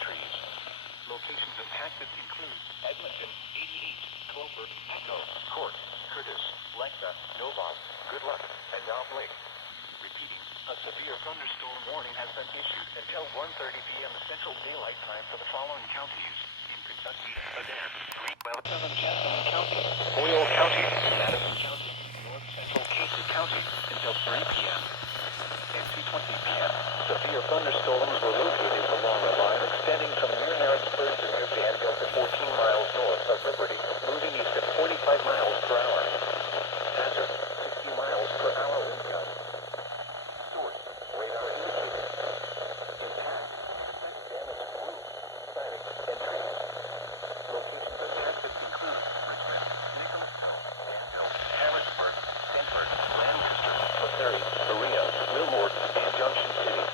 trees. Locations impacted include Edmonton, 88, Clover, Echo, Court, Curtis, Lecta, Novak, Good Luck, and now Blake. Repeating, a severe thunderstorm warning has been issued until 1:30 p.m. Central Daylight Time for the following counties: in Kentucky, Adair, Greenwell, Southern Chatham County, Boyle County, Madison County, North Central Casey County until 3 p.m. At 2:20 p.m., severe thunderstorms were located along a line extending from near Harrisburg to near Danville to 14 miles north of Liberty, moving east at 45 miles per hour. Hazard, 60 miles per hour wind gusts. Source, radar indicator. Impact, damage blue, static, and trees. Locations impacted include Richmond, Nicholas, Danville, Harrisburg, Stanford, Lancaster, Missouri, Berea, Wilmore, and Junction City.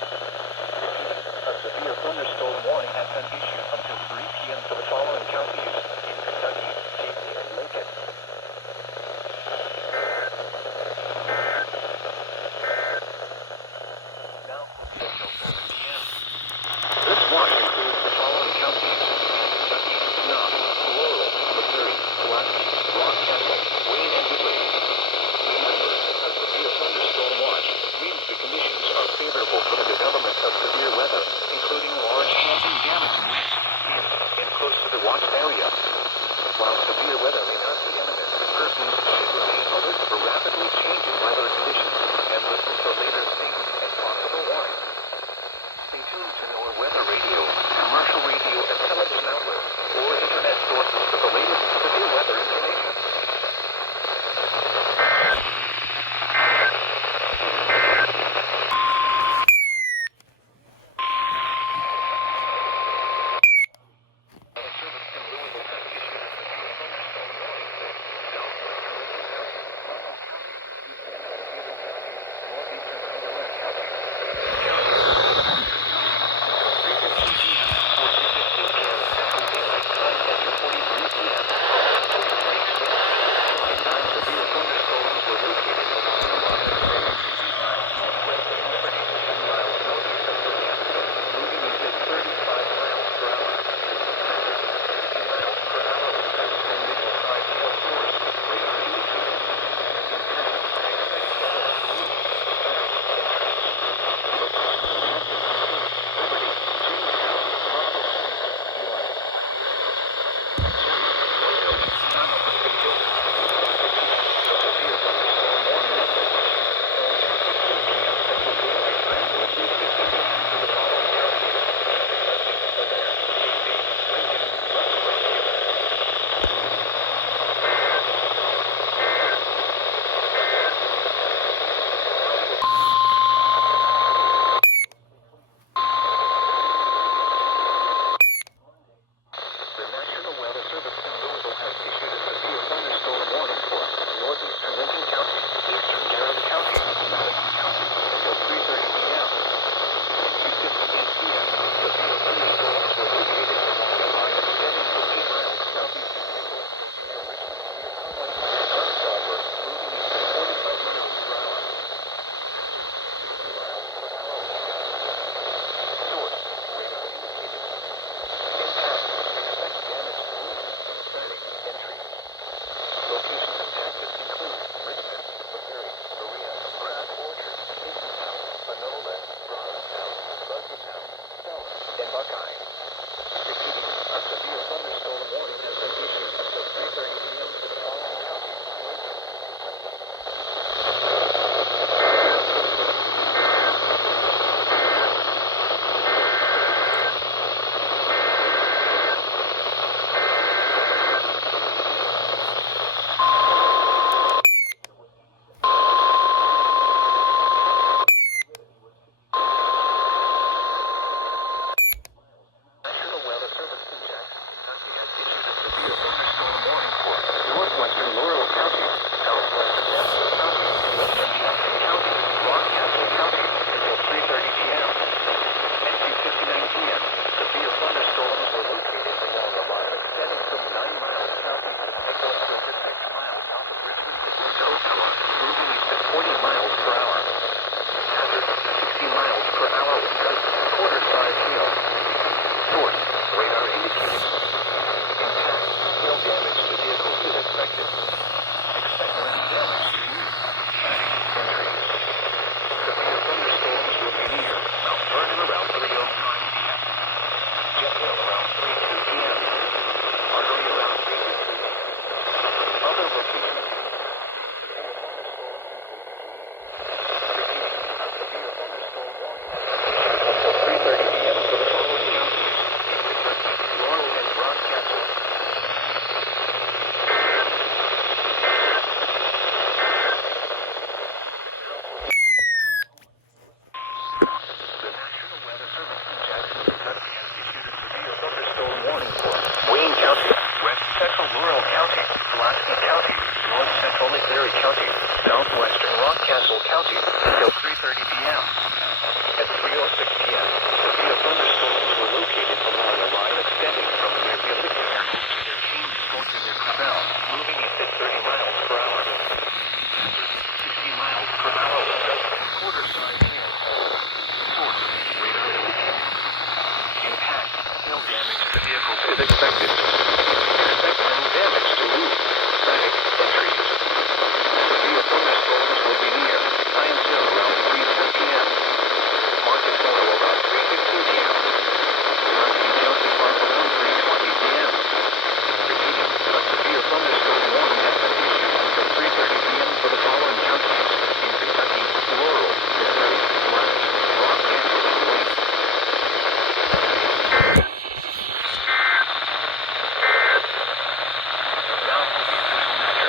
A severe thunderstorm warning has been issued until 3 p.m. for the following counties: in Kentucky, Casey, and Lincoln. Now, until 7 p.m. This watch includes the following counties: in Kentucky, Knox, Laurel, Missouri, Pulaski, Rockcastle, Wayne, and Whitley. Remember, a severe thunderstorm watch means the conditions are favorable for the development of severe weather, including large camping damage risk in and close to the watched area. While severe weather may not be imminent, persons should remain alert for rapidly changing weather conditions and listen for later statements and possible warnings. Stay tuned to NOAA weather radio, commercial radio and television outlets, or internet sources for the latest severe weather information. Weather is expected. Expect wind damage to roofs, siding, and trees. Severe thunderstorms will be near. IMCO around 3:10 p.m. Mark the photo around 3:15 p.m. Not to be Chelsea Park around 3:20 p.m. Repeating, a severe thunderstorm warning has been issued until 3:30 p.m. for the following counties. In Kentucky, rural, Missouri, March, Los Angeles, and Wayne. Now for the official measure.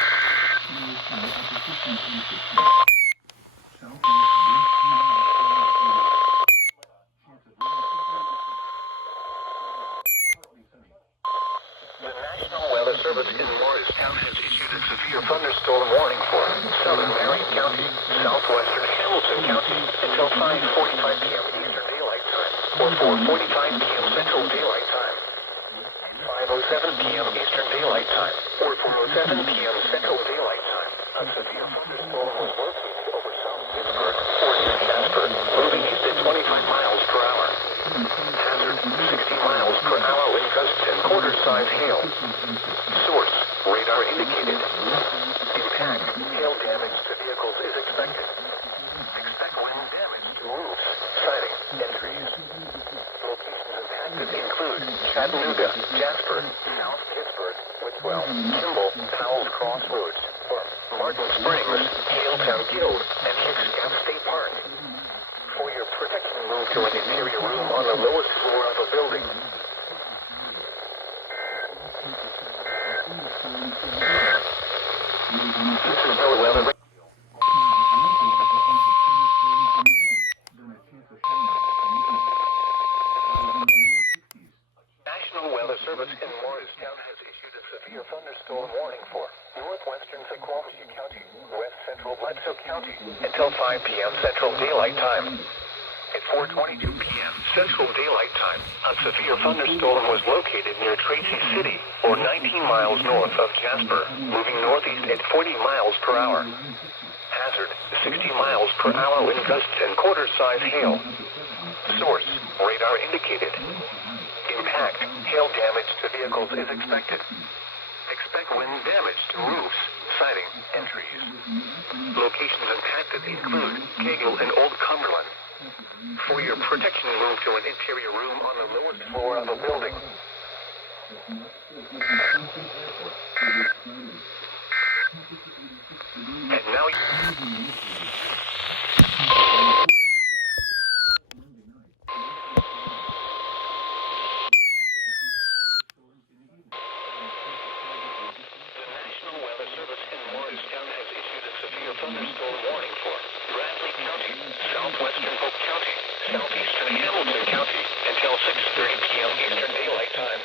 The National Weather Service in Morristown has issued a severe thunderstorm warning for southern Marion County, southwestern Hamilton County until 5:45 p.m. Eastern Daylight Time, or 4:45 p.m. Central Daylight Time, 5:07 p.m. Eastern Daylight Time, or 4:07 p.m. Central Daylight Time. A severe thunderstorm was located over South Pittsburgh or near Jasper, moving east at 25 miles per hour. Hazard, 60 miles per hour wind gusts and quarter-size hail. Source, radar indicated. Impact, hail damage to vehicles is expected. Expect wind damage to roofs, siding, and trees. Locations impacted include Chattanooga, Jasper, South Pittsburgh, Whitwell, Kimball, Powell's Crossroads, Martin Springs, Haletown Guild, and Hicks Gap State Park. For your protection, move to an interior room on the lowest floor of a building. This is no weather. National Weather Service in Morristown has issued a severe thunderstorm warning for northwestern Squamish County, west central Bledsoe County, until 5 p.m. Central Daylight Time. At 4:22 p.m. Central Daylight Time, a severe thunderstorm was located near Tracy City, or 19 miles north of Jasper, moving northeast at 40 miles per hour. Hazard, 60 miles per hour wind gusts and quarter-size hail. Source, radar indicated. Impact, hail damage to vehicles is expected. Expect wind damage to roofs, siding, and trees. Locations impacted include Cagle and Old Cumberland. For your protection, move to an interior room on the lowest floor of a building. And now thunderstorm warning for Bradley County, southwestern Polk County, southeastern Hamilton County until 6:30 p.m. Eastern Daylight Time.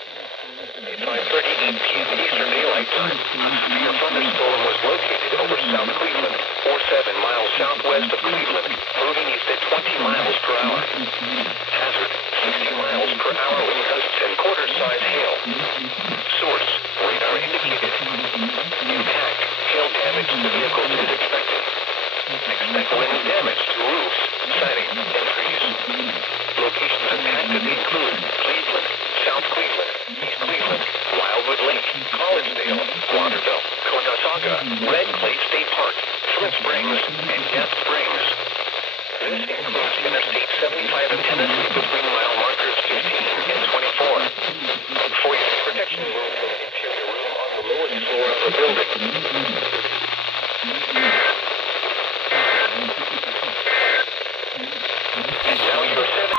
At 5:38 p.m. Eastern Daylight Time, a severe thunderstorm was located over South Cleveland, or 7 miles southwest of Cleveland, moving east at 20 miles per hour. Hazard, 60 miles per hour wind gusts and quarter-size hail. Source, radar indicated. Impact, hail damage to vehicles is expected. Expect wind damage to roofs, siding, and trees. Locations impacted include Cleveland, South Cleveland, East Cleveland, Wildwood Lake, Collinsdale, Waterville, Conasauga, Red Clay State Park, Flint Springs, and Gap Springs. This includes Interstate 75 in Tennessee between mile markers 15 and 24. For your protection, move to an interior room on the lowest floor of a building. And now your 7.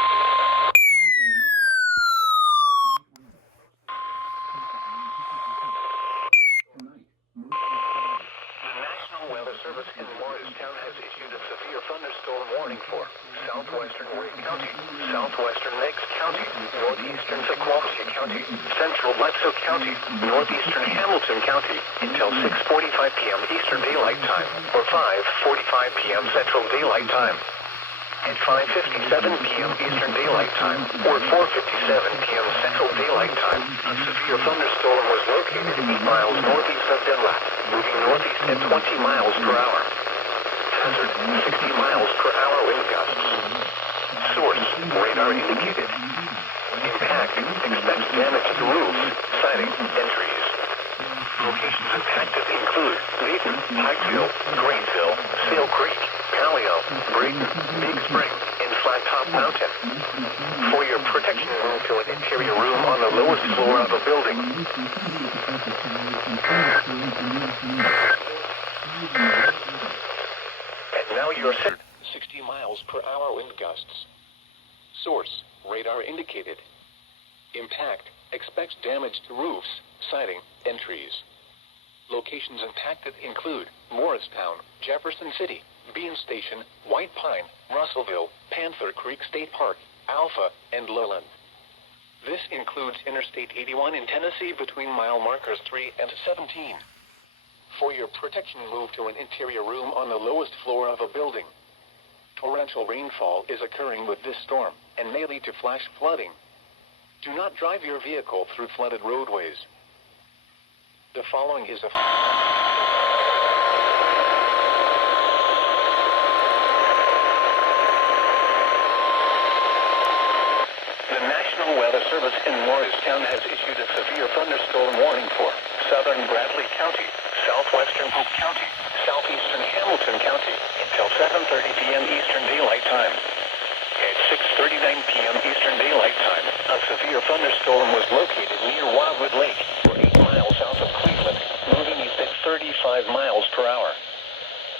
Service in Morristown has issued a severe thunderstorm warning for southwestern Wake County, southwestern Meigs County, northeastern Squamish County, central Bledsoe County, northeastern Hamilton County until 6:45 p.m. Eastern Daylight Time, or 5:45 p.m. Central Daylight Time. At 5:57 p.m. Eastern Daylight Time, or 4:57 p.m. Central Daylight Time, a severe thunderstorm was located 8 miles northeast of Dunlap, moving northeast at 20 miles per hour. Hazard, 60 miles per hour wind gusts. Source, radar indicated. Impact, expects damage to roofs, Pikeville, Greenville, Sail Creek, Paleo, Brayton, Big Spring, and Flattop Mountain. For your protection, move to an interior room on the lowest floor of a building. And now you're set. 60 miles per hour wind gusts. Source, radar indicated. Impact, expects damage to roofs, siding, and trees. Locations impacted include Morristown, Jefferson City, Bean Station, White Pine, Russellville, Panther Creek State Park, Alpha, and Lowland. This includes Interstate 81 in Tennessee between mile markers 3 and 17. For your protection, move to an interior room on the lowest floor of a building. Torrential rainfall is occurring with this storm and may lead to flash flooding. Do not drive your vehicle through flooded roadways. The following is a... The National Weather Service in Morristown has issued a severe thunderstorm warning for southern Bradley County, southwestern Hope County, southeastern Hamilton County until 7:30 p.m. Eastern Daylight Time. At 6:39 p.m. Eastern Daylight Time, a severe thunderstorm was located near Wildwood Lake, 8 miles south of Cleveland, moving east at 35 miles per hour.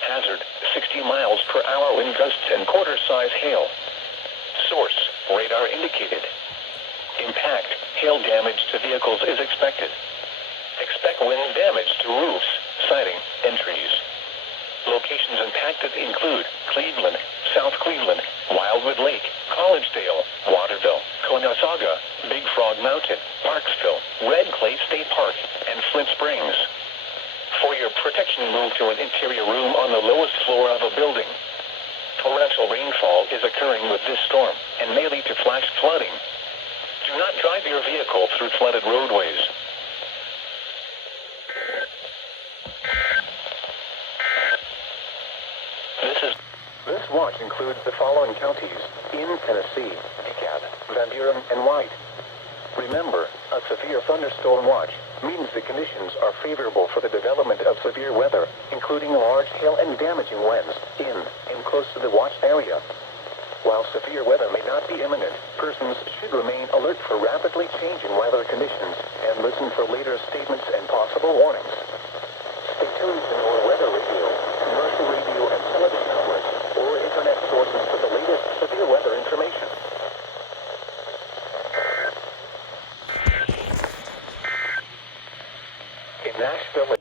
Hazard, 60 miles per hour wind gusts and quarter-size hail. Source, radar indicated. Impact, hail damage to vehicles is expected. Expect wind damage to roofs, siding, and trees. Locations impacted include Cleveland, South Cleveland, Wildwood Lake, Collegedale, Waterville, Conasauga, Big Frog Mountain, Parksville, Red Clay State Park, and Flint Springs. For your protection, move to an interior room on the lowest floor of a building. Torrential rainfall is occurring with this storm and may lead to flash flooding. Do not drive your vehicle through flooded roadways. This watch includes the following counties in Tennessee: DeKalb, Van Buren, and White. Remember, a severe thunderstorm watch means the conditions are favorable for the development of severe weather, including large hail and damaging winds in and close to the watched area. While severe weather may not be imminent, persons should remain alert for rapidly changing weather conditions and listen for later statements and possible warnings. Stay tuned to NOAA Weather Radio, commercial radio and television outlets, or internet sources for the latest severe weather information. In Nashville,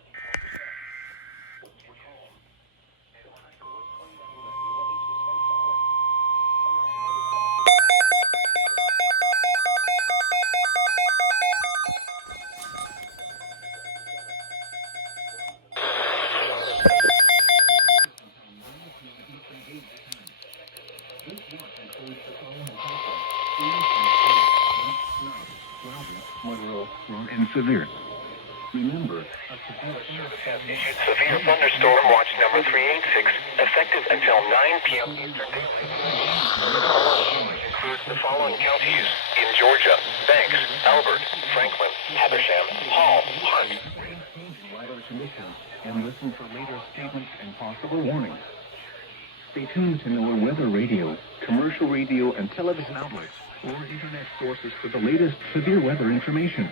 and severe. Remember, severe thunderstorm watch number 386, effective until 9 p.m. Eastern Daylight. Includes the following counties in Georgia: Banks, Albert, Franklin, Habersham, Hall, Hunt. Weather conditions and listen for later statements and possible warnings. Stay tuned to NOAA Weather Radio, commercial radio and television outlets, or internet sources for the latest severe weather information.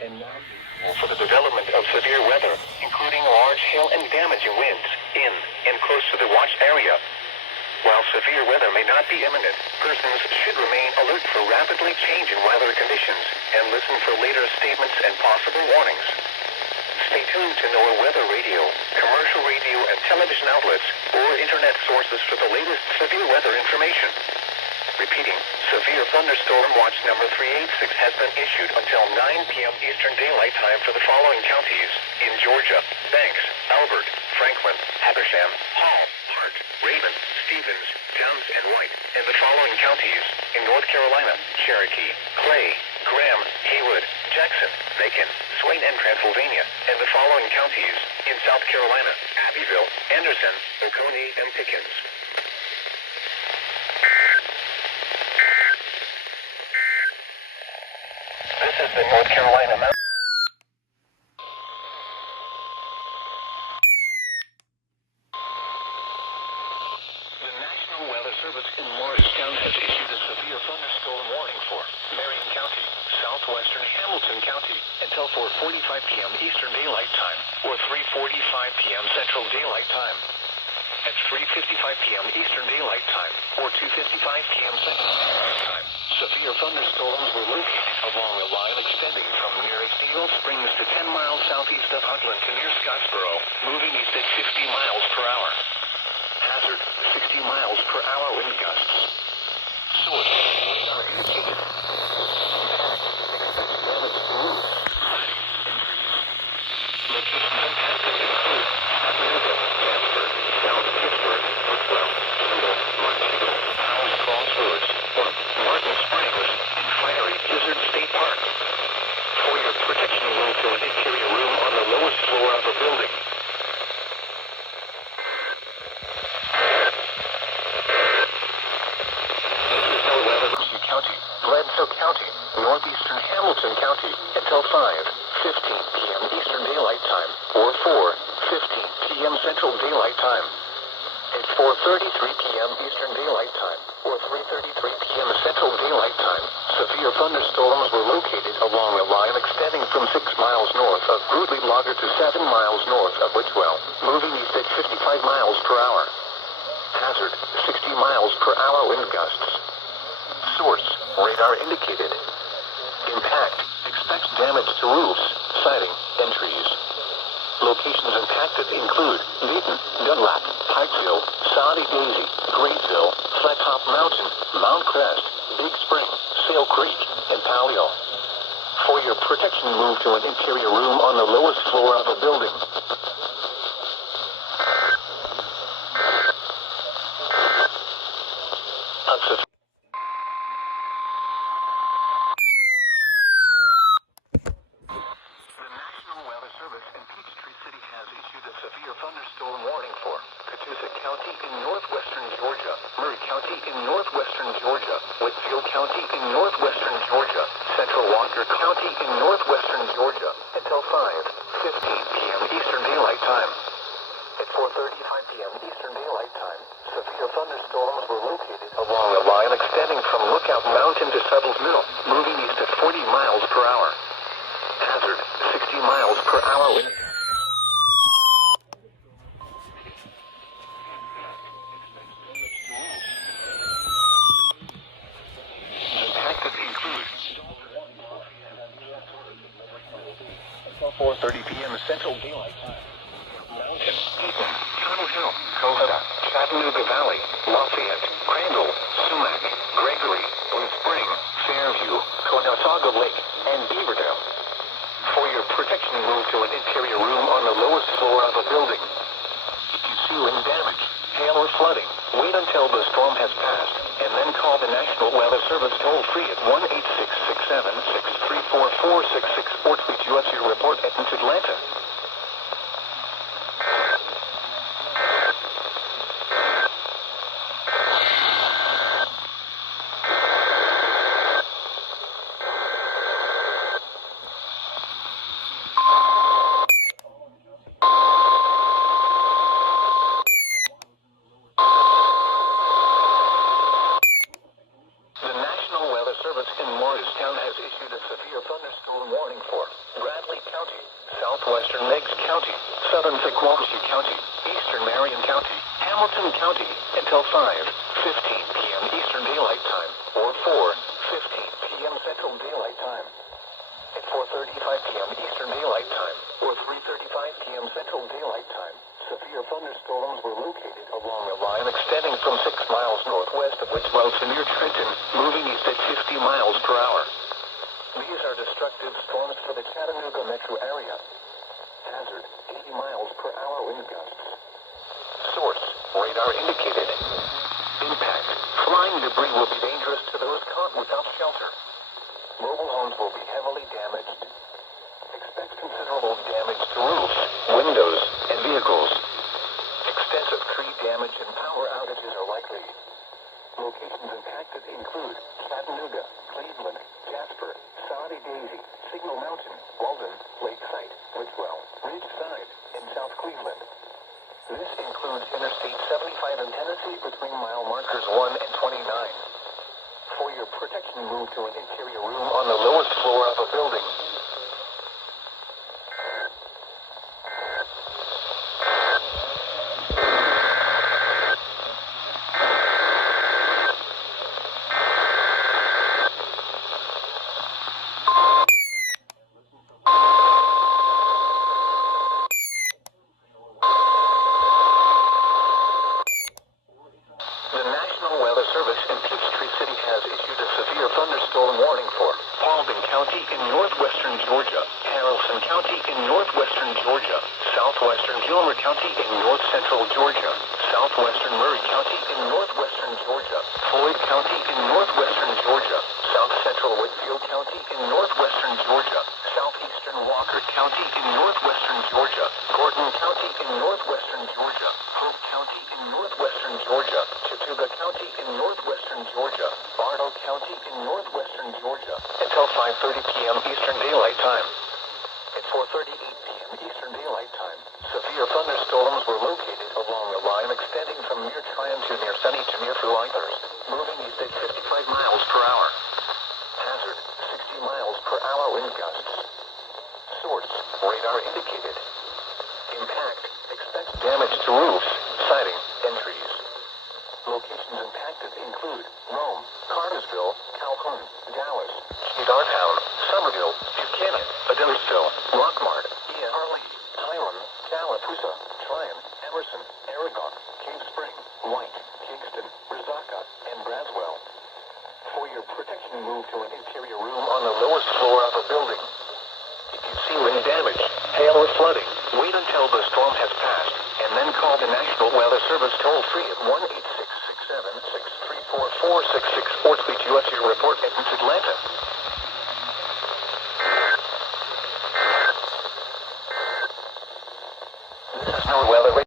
And now, for the development of severe weather, including large hail and damaging winds in and close to the watched area. While severe weather may not be imminent, persons should remain alert for rapidly changing weather conditions and listen for later statements and possible warnings. Stay tuned to NOAA Weather Radio, commercial radio and television outlets, or internet sources for the latest severe weather information. Repeating, severe thunderstorm watch number 386 has been issued until 9 p.m. Eastern Daylight Time for the following counties in Georgia: Banks, Albert, Franklin, Habersham, Hall, Hart, Raven, Stevens, Towns, and White, and the following counties in North Carolina: Cherokee, Clay, Graham, Haywood, Jackson, Macon, Swain, and Transylvania, and the following counties in South Carolina: Abbeville, Anderson, Oconee, and Pickens. in North Carolina. The National Weather Service in Morristown has issued a severe thunderstorm warning for Marion County, southwestern Hamilton County, until 4:45 p.m. Eastern Daylight Time, or 3:45 p.m. Central Daylight Time. At 3:55 p.m. Eastern Daylight Time, or 2:55 p.m. Central Daylight Time, severe thunderstorms were located along a line extending from near Steel Springs to 10 miles southeast of Hutland to near Scottsboro, moving east at 50 miles per hour. Hazard, 60 miles per hour wind gusts. Source, radar indicated. Impact, expects damage to roofs. Locations impacted include Chattanooga, Jasper, South Pittsburgh, Brookville, Kendall, Montego, Howard Crossroads, or Martin Springs, and Fiery Blizzard State Park. For your protection, move to an interior room on the lowest floor of a building. County, Bledsoe County, northeastern Hamilton County, until 5:15 p.m. Eastern Daylight Time, or 4:15 p.m. Central Daylight Time. At 4:33 p.m. Eastern Daylight Time, or 3:33 p.m. Central Daylight Time, severe thunderstorms were located along a line extending from 6 miles north of Grootly Lager to 7 miles north of Whitwell, moving east at 55 miles per hour. Hazard, 60 miles per hour wind gusts. Source, radar indicated. Impact, expects damage to roofs, siding, and trees. Locations impacted include Dayton, Dunlap, Pikeville, Saudi Daisy, Gradeville, Flattop Mountain, Mount Crest, Big Spring, Sale Creek, and Palio. For your protection, move to an interior room on the lowest floor of a building. Thunderstorm warning for Catoosa County in northwestern Georgia, Murray County in northwestern Georgia, Whitfield County in northwestern Georgia, Central Walker County in northwestern Georgia, until 5:15 p.m. Eastern Daylight Time. At 4:35 p.m. Eastern Daylight Time, severe thunderstorms were located along a line extending from Lookout Mountain to Suttles Mill, moving east at 40 miles per hour. Hazard, 60 miles per hour wind. Until 4:30 p.m. Central Daylight Time. Mountain, Eaton, Tunnel Hill, Cohutta, Chattanooga Valley, Lafayette, Crandall, Sumac, Gregory, Blue Spring, Fairview, Conestoga Lake, and Beaverdale. For your protection, move to an interior room on the lowest floor of a building. If you see wind damage, hail, or flooding, wait until the storm has passed, and then call the National Weather Service toll-free at 1-866-676-3446 or tweet us your report at Atlanta. Service in Morristown has issued a severe thunderstorm warning for Bradley County, southwestern Meigs County, southern Sequoia County, eastern Marion County, Hamilton County, until 5:15 p.m. Eastern Daylight Time, or 4:15 p.m. Central Daylight Time. At 4:35 p.m. Eastern Daylight Time, or 3:35 p.m. Central Daylight Time, severe thunderstorms were located along a line extending from 6 miles northwest of Whitwell to near Trenton, moving east at 50 miles per hour. These are destructive storms for the Chattanooga metro area. Hazard, 80 miles per hour wind gusts. Source, radar indicated. Impact, flying debris will be dangerous to those caught without shelter. Mobile homes will be heavily damaged. Expect considerable damage to roofs, windows, and vehicles. Extensive tree damage and power outages are likely. Locations impacted include Chattanooga, Cleveland, Jasper, Saudi Daisy, protection, move to an interior room on the lowest floor of a building. The National Weather Service in Peachtree City has issued a severe thunderstorm warning for Paulding County in northwestern Georgia, Haralson County in northwestern Georgia, southwestern Gilmer County in north-central Georgia, southwestern Murray County in northwestern Georgia, Floyd County in northwestern Georgia, south-central Whitfield County in northwestern Georgia, southeastern Walker County in northwestern Georgia, Gordon County in northwestern Georgia, Hope County in northwestern Georgia, Chattooga County in northwestern Georgia, Bartow County in northwestern Georgia, until 5:30 p.m. Eastern Daylight Time. At 4:38 p.m. Eastern Daylight Time, severe thunderstorms were located along a line extending from near Tryon to near Sunny to near Fruithurst, moving east at 55 miles per hour. Hazard, 60 miles per hour wind gusts. Source, radar indicated. Impact, expect damage to roofs, siding, and trees. Locations impacted include Rome, Cartersville, Calhoun, Dallas, Cedartown, Somerville, Buchanan, Adamsville, Rockmart, Harley, Hiram, Tallapoosa, Tryon, Emerson, Aragon, Cave Spring, White, Kingston, Resaca, and Braswell. For your protection, move to an interior room on the lowest floor of a building. If you see wind damage, hail, or flooding, wait until the storm has passed, and then call the National Weather Service toll-free at 1-866-763-4466 or tweet us your report at Atlanta. This is no weather. The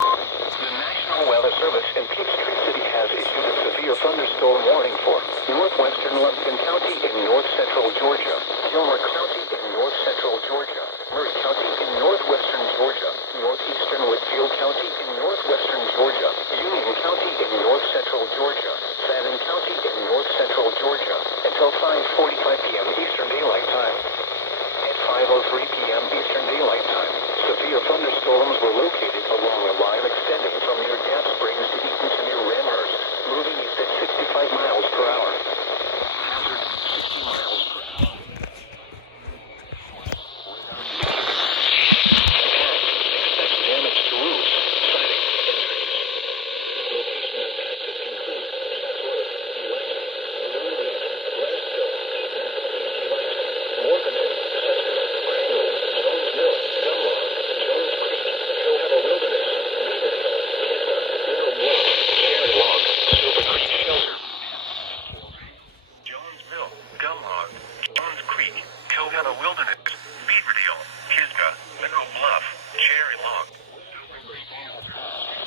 National Weather Service in Peachtree City has issued a severe thunderstorm warning for northwestern Lumpkin County in north-central Georgia, Gilmer County in north-central Georgia, Murray County in northwestern Georgia, northeastern Whitfield County in northwestern Georgia, Union County in north-central Georgia, Fannin County in north-central Georgia, until 5:45 p.m. Eastern Daylight Time. At 5:03 p.m. Eastern Daylight Time, severe thunderstorms were located along a line extending from near Gap Springs to Eaton to near Ramhurst, moving east at 65 miles per hour. Hazard, 60 miles per hour. Expect damage to roofs, siding, and trees. Locations impacted include Chatsworth, Uinta, Louisville, Glasgow, Morganton, Session, Pringle, Jones Mill, Gumlaw, Jones Creek, Cohava Wilderness, Beaverhill, Kidna, Middle Bluff, Cherry Log, Silver Creek Shelter. Jones Mill, Gumlaw, Jones Creek, Cohava Wilderness, Beaverdale, Kidna, Middle Bluff, Cherry Log.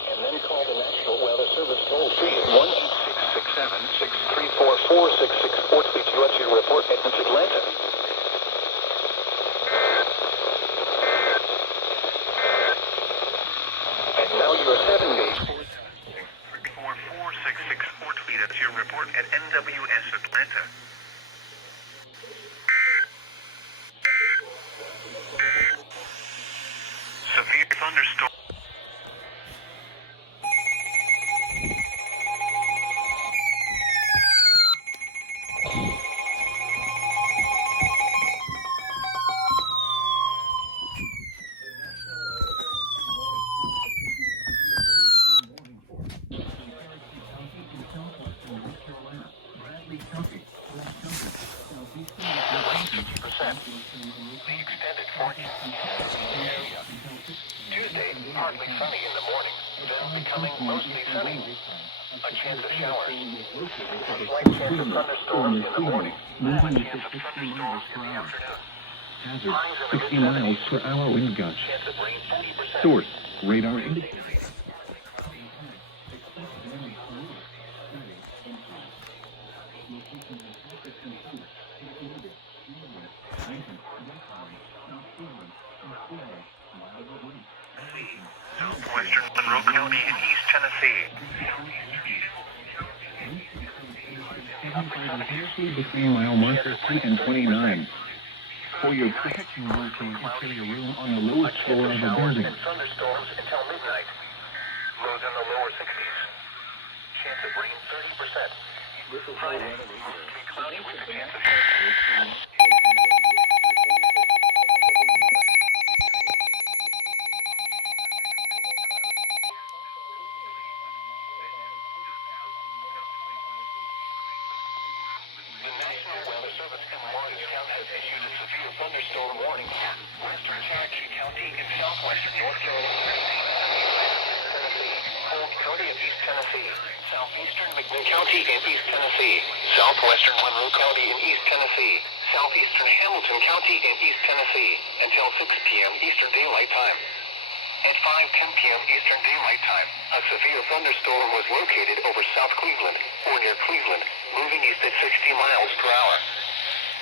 And then call the National Weather Service toll-free at 1-866-763-4466 or tweet us your report at Atlanta. And now your 7 days. 4466 or tweet us your report at NWS Atlanta. Severe thunderstorm. Extended forecast area. Tuesday, partly sunny in the morning, then becoming mostly sunny. A chance of showers. A slight chance of thunderstorms in the morning. A chance of thunderstorms in the afternoon. Hazard, 60 miles per hour wind gusts. Chance of rain 40%. Source, radar indicated. Southwestern Monroe County in East Tennessee. Simultaneously between mile markers 8 and 29. For your protection, locate interior room on the lowest floor of the building. Thunderstorms until midnight. Lows in the lower 60s. Chance of rain 30%. Friday, mostly cloudy with a chance of showers. The National Weather Service in Morgan County has issued a severe thunderstorm warning. Western Cherokee County and southwestern North Carolina, Tennessee, Polk County of East Tennessee, southeastern McMinn County and East Tennessee, southwestern Monroe County and East Tennessee, southeastern Hamilton County and East Tennessee, until 6 p.m. Eastern Daylight Time. At 5:10 p.m. Eastern Daylight Time, a severe thunderstorm was located over South Cleveland, or near Cleveland, moving east at 60 miles per hour.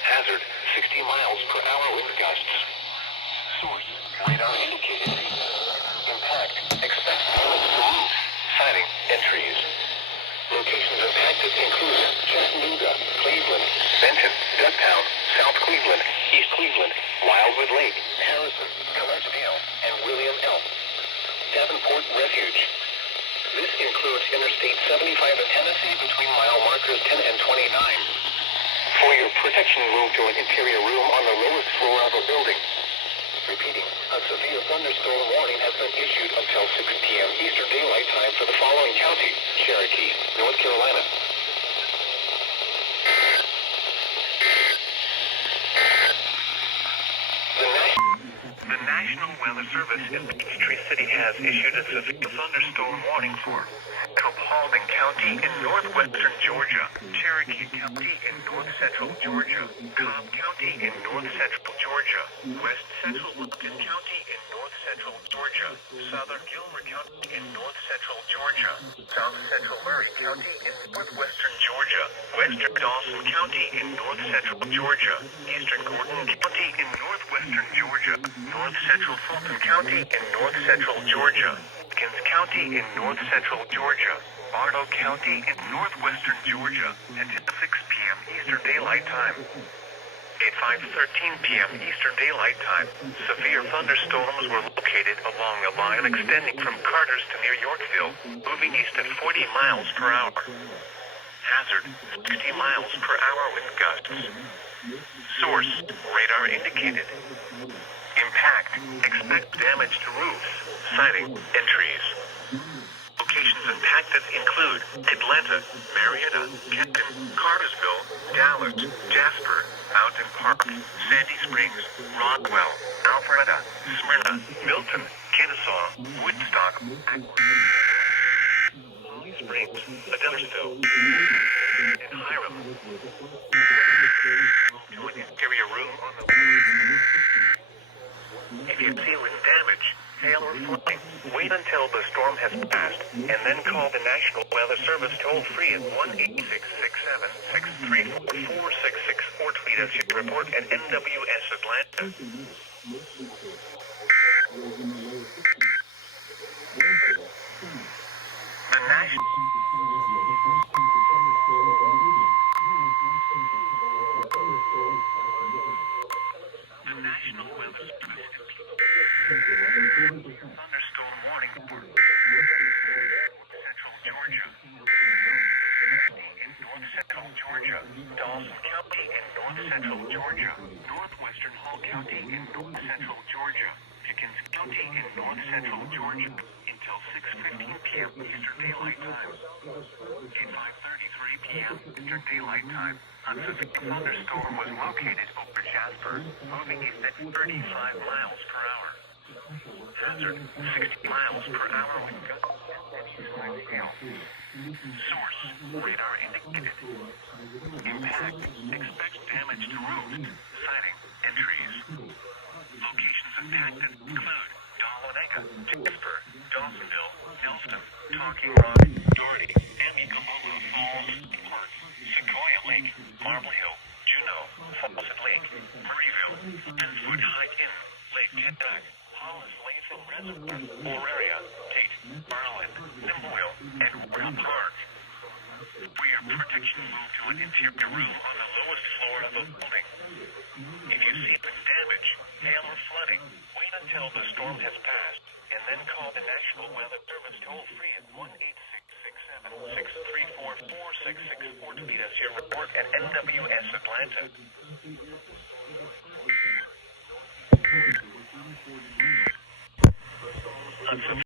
Hazard, 60 miles per hour wind gusts. Source, radar indicated. Impact, expect damage to roofs, siding, and trees. Locations impacted include Chattanooga, Cleveland, Benton, Ducktown, South Cleveland, East Cleveland, Wildwood Lake, Harrison, Clarksdale, and William L. Davenport Refuge. This includes Interstate 75 in Tennessee between mile markers 10 and 29. For your protection, move to an interior room on the lowest floor of a building. Repeating, a severe thunderstorm warning has been issued until 6 p.m. Eastern Daylight Time for the following counties: Cherokee, North Carolina. The National Weather Service in Peachtree City has issued a severe thunderstorm warning for Paulding County in northwestern Georgia, Cherokee County in north-central Georgia, Cobb County in north-central Georgia, West Central Logan County in north-central Georgia, Southern Gilmer County in north-central Georgia, South-central Murray County in northwestern Georgia, Western Dawson County in north-central Georgia, Eastern Gordon County in northwestern Georgia, north-central Fulton County in north-central Georgia, Atkins County in north-central Georgia, Bartow County in northwestern Georgia, until 6 p.m. Eastern Daylight Time. At 5:13 p.m. Eastern Daylight Time, severe thunderstorms were located along a line extending from Carter's to near Yorkville, moving east at 40 miles per hour. Hazard, 60 miles per hour wind gusts. Source, radar indicated. Impact, expect damage to roofs, siding, and trees. Locations impacted include Atlanta, Marietta, Kenton, Cartersville, Dallas, Jasper, Mountain Park, Sandy Springs, Rodwell, Alpharetta, Smyrna, Milton, Kennesaw, Woodstock, Holly Springs, Adelsville, and Hiram. To an interior room on the If you see wind damage, hail or flooding, wait until the storm has passed, and then call the National Weather Service toll-free at 1-866-763-4664 or tweet us your report at NWS Atlanta. The National Weather Service thunderstorm warning for Central Georgia, in north-central Georgia, Dawson County in north-central Georgia, northwestern Hall County in north-central Georgia, Pickens County in north-central Georgia, until 6:15 p.m. Eastern Daylight Time. At 5:33 p.m. Eastern Daylight Time, a severe thunderstorm was located over Jasper, moving east at 35 miles per hour. Hazard, 60 miles per hour wind gusts. Source, radar indicated. Impact, expect damage to roofs, siding, and trees. Locations impacted include Dahlonega, Jasper, Dawsonville, Nelston, Talking Rock, Doherty, Amicalola Falls, Park, Sequoia Lake, Marble Hill, Juneau, Fawcett Lake, Murrayville, Penfoot High Inn, Lake Kentuck, Hollis Latham Reservoir, Auraria, Tate, Barland, Nimbleville, and Royal Park. For your protection, move to an interior room on the lowest floor of the building. If you see damage, hail, or flooding, wait until the storm has passed, and then call the National Weather Service toll-free at 1-866-7-634-4664 to lead us your report at NWS Atlanta.